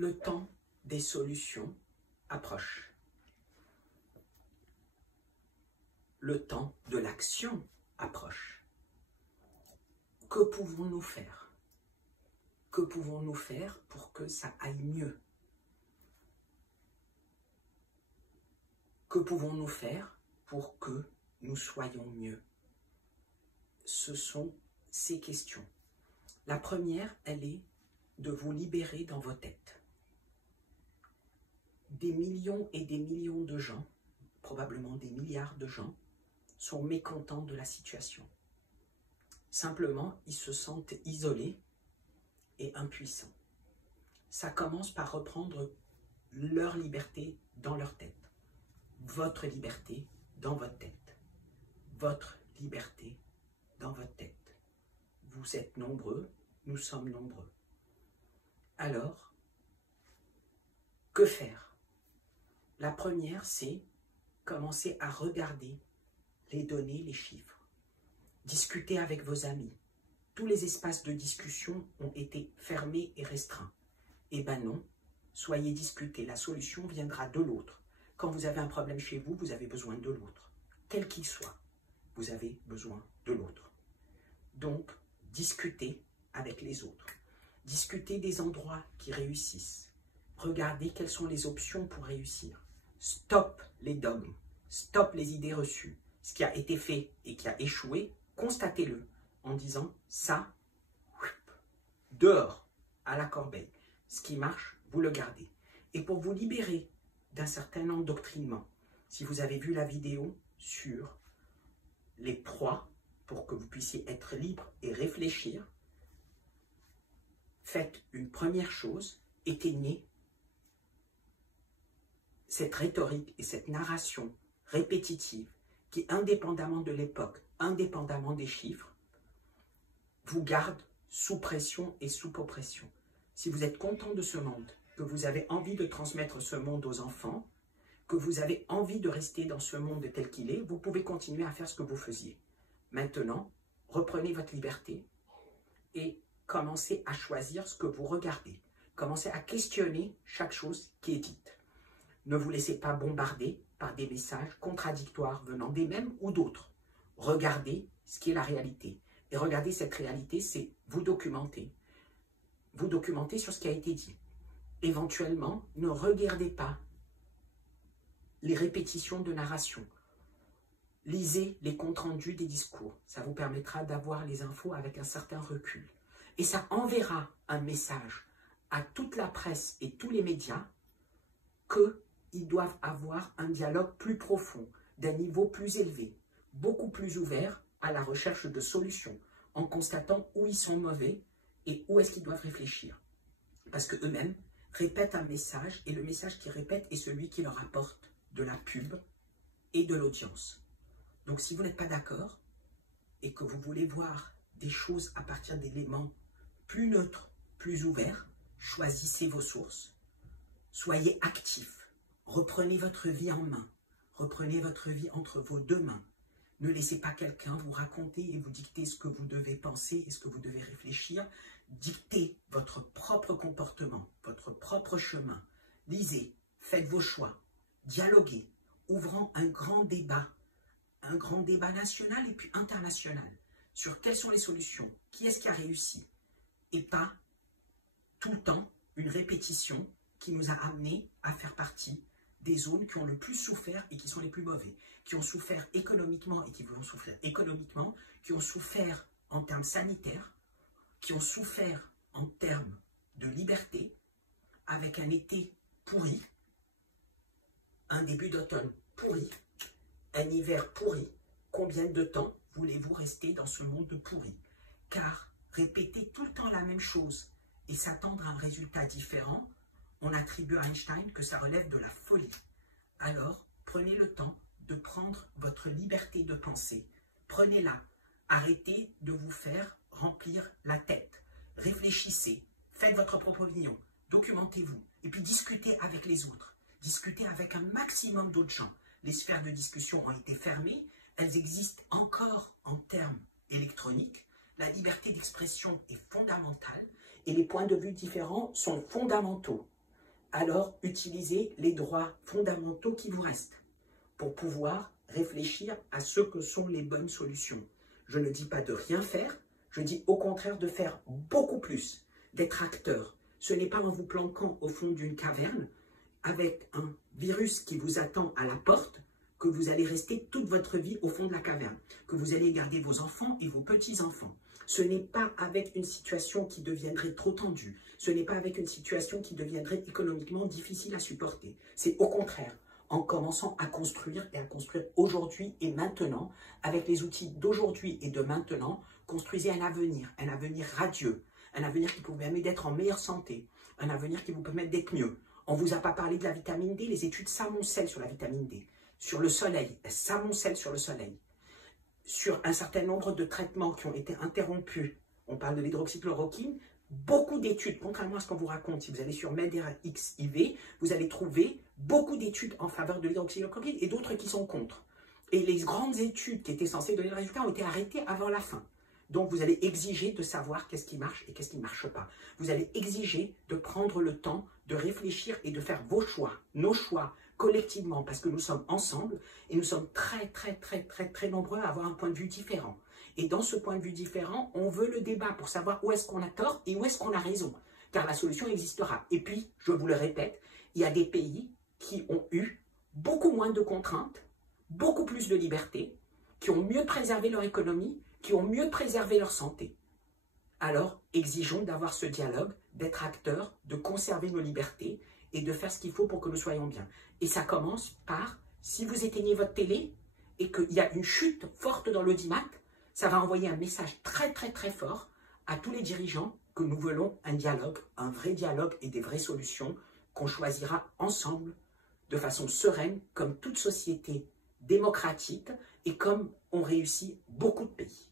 Le temps des solutions approche. Le temps de l'action approche. Que pouvons-nous faire? Que pouvons-nous faire pour que ça aille mieux? Que pouvons-nous faire pour que nous soyons mieux? Ce sont ces questions. La première, elle est de vous libérer dans vos têtes. Des millions et des millions de gens, probablement des milliards de gens, sont mécontents de la situation. Simplement, ils se sentent isolés et impuissants. Ça commence par reprendre leur liberté dans leur tête. Votre liberté dans votre tête. Votre liberté dans votre tête. Vous êtes nombreux, nous sommes nombreux. Alors, que faire? La première, c'est commencer à regarder les données, les chiffres. Discuter avec vos amis. Tous les espaces de discussion ont été fermés et restreints. Eh bien non, soyez discutés. La solution viendra de l'autre. Quand vous avez un problème chez vous, vous avez besoin de l'autre. Quel qu'il soit, vous avez besoin de l'autre. Donc, discutez avec les autres. Discutez des endroits qui réussissent. Regardez quelles sont les options pour réussir. Stop les dogmes. Stop les idées reçues. Ce qui a été fait et qui a échoué, constatez-le en disant ça, dehors, à la corbeille. Ce qui marche, vous le gardez. Et pour vous libérer d'un certain endoctrinement, si vous avez vu la vidéo sur les proies, pour que vous puissiez être libre et réfléchir, faites une première chose, éteignez cette rhétorique et cette narration répétitive qui, indépendamment de l'époque, indépendamment des chiffres, vous garde sous pression et sous oppression. Si vous êtes content de ce monde, que vous avez envie de transmettre ce monde aux enfants, que vous avez envie de rester dans ce monde tel qu'il est, vous pouvez continuer à faire ce que vous faisiez. Maintenant, reprenez votre liberté et commencez à choisir ce que vous regardez. Commencez à questionner chaque chose qui est dite. Ne vous laissez pas bombarder par des messages contradictoires venant des mêmes ou d'autres. Regardez ce qui est la réalité. Et regardez cette réalité, c'est vous documenter. Vous documenter sur ce qui a été dit. Éventuellement, ne regardez pas les répétitions de narration. Lisez les comptes rendus des discours. Ça vous permettra d'avoir les infos avec un certain recul. Et ça enverra un message à toute la presse et tous les médias qu'ils doivent avoir un dialogue plus profond, d'un niveau plus élevé, beaucoup plus ouvert à la recherche de solutions, en constatant où ils sont mauvais et où est-ce qu'ils doivent réfléchir. Parce qu'eux-mêmes répètent un message, et le message qu'ils répètent est celui qui leur apporte de la pub et de l'audience. Donc si vous n'êtes pas d'accord et que vous voulez voir des choses à partir d'éléments plus neutres, plus ouverts, choisissez vos sources, soyez actifs. Reprenez votre vie en main. Reprenez votre vie entre vos deux mains. Ne laissez pas quelqu'un vous raconter et vous dicter ce que vous devez penser et ce que vous devez réfléchir. Dictez votre propre comportement, votre propre chemin. Lisez, faites vos choix, dialoguez, ouvrant un grand débat national et puis international, sur quelles sont les solutions, qui est-ce qui a réussi, et pas tout le temps une répétition qui nous a amenés à faire partie des zones qui ont le plus souffert et qui sont les plus mauvais, qui ont souffert économiquement et qui vont souffrir économiquement, qui ont souffert en termes sanitaires, qui ont souffert en termes de liberté, avec un été pourri, un début d'automne pourri, un hiver pourri. Combien de temps voulez-vous rester dans ce monde pourri? Car répéter tout le temps la même chose et s'attendre à un résultat différent, on attribue à Einstein que ça relève de la folie. Alors, prenez le temps de prendre votre liberté de penser. Prenez-la. Arrêtez de vous faire remplir la tête. Réfléchissez. Faites votre propre opinion. Documentez-vous. Et puis discutez avec les autres. Discutez avec un maximum d'autres gens. Les sphères de discussion ont été fermées. Elles existent encore en termes électroniques. La liberté d'expression est fondamentale. Et les points de vue différents sont fondamentaux. alors utilisez les droits fondamentaux qui vous restent pour pouvoir réfléchir à ce que sont les bonnes solutions. Je ne dis pas de rien faire, je dis au contraire de faire beaucoup plus, d'être acteur. Ce n'est pas en vous planquant au fond d'une caverne avec un virus qui vous attend à la porte que vous allez rester toute votre vie au fond de la caverne, que vous allez garder vos enfants et vos petits-enfants. Ce n'est pas avec une situation qui deviendrait trop tendue, ce n'est pas avec une situation qui deviendrait économiquement difficile à supporter. C'est au contraire en commençant à construire et à construire aujourd'hui et maintenant, avec les outils d'aujourd'hui et de maintenant, construisez un avenir radieux, un avenir qui vous permet d'être en meilleure santé, un avenir qui vous permet d'être mieux. On ne vous a pas parlé de la vitamine D, les études s'amoncellent sur la vitamine D, sur le soleil, elles s'amoncellent sur le soleil, sur un certain nombre de traitements qui ont été interrompus. On parle de l'hydroxychloroquine, beaucoup d'études, contrairement à ce qu'on vous raconte, si vous allez sur MEDRXIV, vous allez trouver beaucoup d'études en faveur de l'hydroxychloroquine et d'autres qui sont contre. Et les grandes études qui étaient censées donner le résultat ont été arrêtées avant la fin. Donc, vous allez exiger de savoir qu'est-ce qui marche et qu'est-ce qui ne marche pas. Vous allez exiger de prendre le temps de réfléchir et de faire vos choix, nos choix, collectivement, parce que nous sommes ensemble et nous sommes très nombreux à avoir un point de vue différent. Et dans ce point de vue différent, on veut le débat pour savoir où est-ce qu'on a tort et où est-ce qu'on a raison. Car la solution existera. Et puis, je vous le répète, il y a des pays qui ont eu beaucoup moins de contraintes, beaucoup plus de liberté, qui ont mieux préservé leur économie, qui ont mieux préservé leur santé. Alors, exigeons d'avoir ce dialogue, d'être acteurs, de conserver nos libertés et de faire ce qu'il faut pour que nous soyons bien. Et ça commence par, si vous éteignez votre télé et qu'il y a une chute forte dans l'audimat, ça va envoyer un message très fort à tous les dirigeants que nous voulons un dialogue, un vrai dialogue et des vraies solutions qu'on choisira ensemble de façon sereine, comme toute société démocratique et comme ont réussi beaucoup de pays.